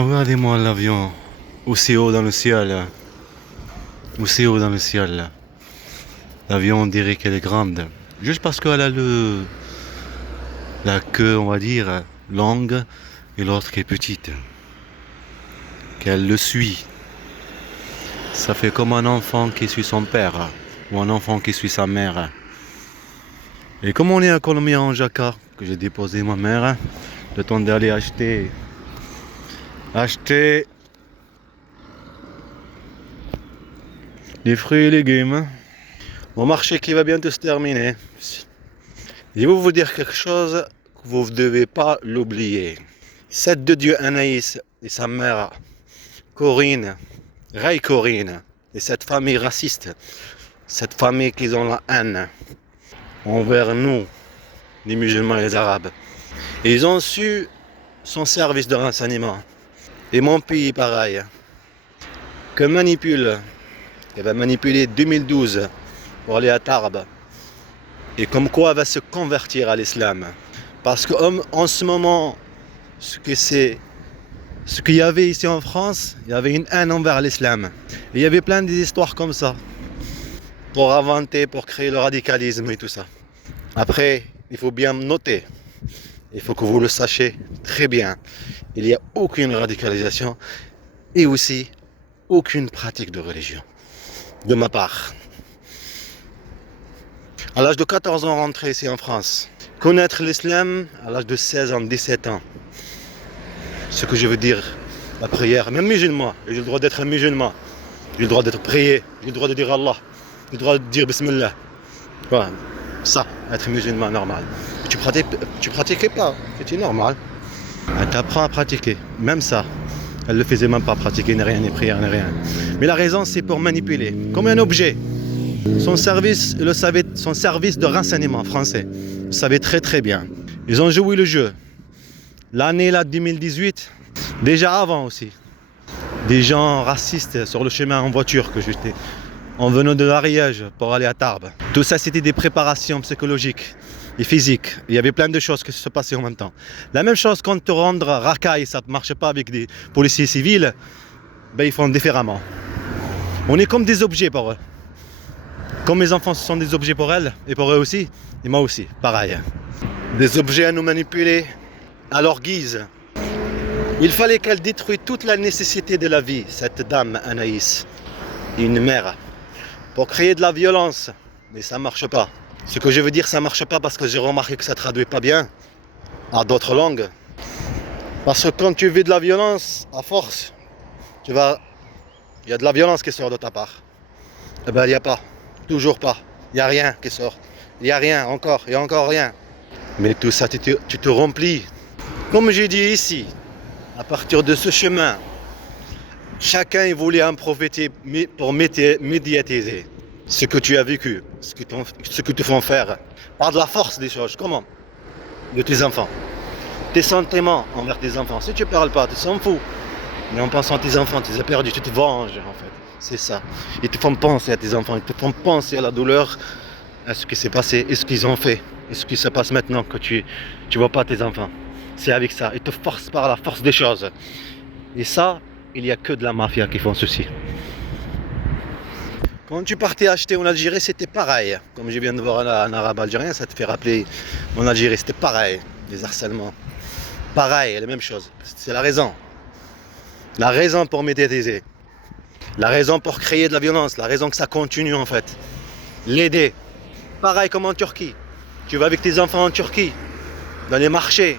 Regardez-moi l'avion, aussi haut dans le ciel, aussi haut dans le ciel. L'avion, on dirait qu'elle est grande, juste parce qu'elle a la queue, on va dire, longue, et l'autre qui est petite, qu'elle le suit. Ça fait comme un enfant qui suit son père, ou un enfant qui suit sa mère. Et comme on est à Colombia en Jaca, que j'ai déposé ma mère, le temps d'aller acheter des fruits et légumes. Mon marché qui va bientôt se terminer. Je vais vous dire quelque chose que vous ne devez pas l'oublier. Cette de Dieu Anaïs et sa mère Corinne, Ray Corinne, et cette famille raciste, cette famille qui ont la haine envers nous, les musulmans et les arabes. Et ils ont su son service de renseignement. Et mon pays pareil, que manipule, elle va manipuler 2012 pour aller à Tarbes. Et comme quoi elle va se convertir à l'islam. Parce qu'en ce moment, ce qu'il y avait ici en France, il y avait une haine envers l'islam. Et il y avait plein d'histoires comme ça. Pour inventer, pour créer le radicalisme et tout ça. Après, il faut bien noter. Il faut que vous le sachiez très bien. Il n'y a aucune radicalisation et aussi aucune pratique de religion. De ma part. À l'âge de 14 ans, rentrer ici en France. Connaître l'islam à l'âge de 16 ans, 17 ans. Ce que je veux dire, la prière, même musulman, j'ai le droit d'être un musulman. J'ai le droit d'être prié, j'ai le droit de dire Allah, j'ai le droit de dire Bismillah. Voilà, ça, être musulman normal. Tu pratiquais pas, c'était normal. Elle t'apprend à pratiquer, même ça. Elle ne le faisait même pas pratiquer, ni rien, ni prière, ni rien. Mais la raison, c'est pour manipuler, comme un objet. Son service de renseignement français. Vous savez très très bien. Ils ont joué le jeu. L'année là 2018, déjà avant aussi. Des gens racistes sur le chemin en voiture que j'étais. En venant de l'Ariège pour aller à Tarbes. Tout ça c'était des préparations psychologiques et physiques. Il y avait plein de choses qui se passaient en même temps. La même chose quand te rendre racaille, ça ne marche pas avec des policiers civils, ben, ils font différemment. On est comme des objets pour eux. Comme mes enfants sont des objets pour elles, et pour eux aussi, et moi aussi, pareil. Des objets à nous manipuler à leur guise. Il fallait qu'elle détruise toute la nécessité de la vie, cette dame Anaïs, une mère, pour créer de la violence. Mais ça ne marche pas. Ce que je veux dire, ça ne marche pas parce que j'ai remarqué que ça ne traduit pas bien à d'autres langues. Parce que quand tu vis de la violence, à force, il y a de la violence qui sort de ta part. Eh bien, il n'y a pas. Toujours pas. Il n'y a rien qui sort. Il n'y a rien encore. Il n'y a encore rien. Mais tout ça, tu te remplis. Comme j'ai dit ici, à partir de ce chemin, chacun il voulait en profiter pour médiatiser ce que tu as vécu, ce que te font faire. Par de la force des choses. Comment? De tes enfants. Tes sentiments envers tes enfants. Si tu ne parles pas, tu s'en fous. Mais en pensant à tes enfants, tu les as perdus, tu te venges en fait. C'est ça. Ils te font penser à tes enfants, ils te font penser à la douleur, à ce qui s'est passé, et ce qu'ils ont fait, et ce qui se passe maintenant que tu vois pas tes enfants. C'est avec ça. Ils te forcent par la force des choses. Et ça, il n'y a que de la mafia qui font ceci. Quand tu partais acheter en Algérie, c'était pareil. Comme je viens de voir un arabe algérien, ça te fait rappeler en Algérie, c'était pareil. Les harcèlements. Pareil, la même chose. C'est la raison. La raison pour médiatiser. La raison pour créer de la violence, la raison que ça continue en fait. L'aider. Pareil comme en Turquie. Tu vas avec tes enfants en Turquie, dans les marchés.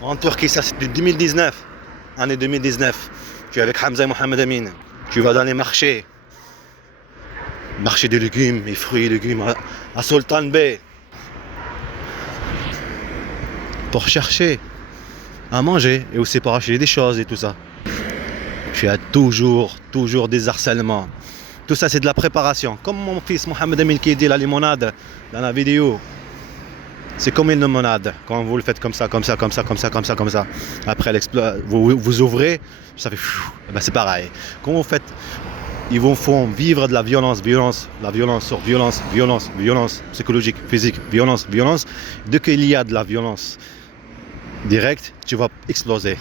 En Turquie, ça c'est de 2019. Année 2019. Tu es avec Hamza et Mohamed Amin. Tu vas dans les marchés. Marché des légumes et fruits et légumes à Sultan Bey. Pour chercher à manger et aussi pour acheter des choses et tout ça. Tu as toujours des harcèlements. Tout ça, c'est de la préparation. Comme mon fils Mohamed Amin qui dit la limonade dans la vidéo. C'est comme une limonade. Quand vous le faites comme ça. Après, vous ouvrez, ça fait... Et ben, c'est pareil. Quand vous faites... Ils vous font vivre de la violence sur violence psychologique, physique, violence. Dès qu'il y a de la violence directe, tu vas exploser.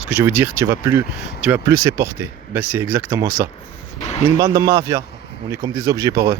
Ce que je veux dire, tu vas plus les porter. Ben, c'est exactement ça. Une bande de mafia, on est comme des objets pour eux.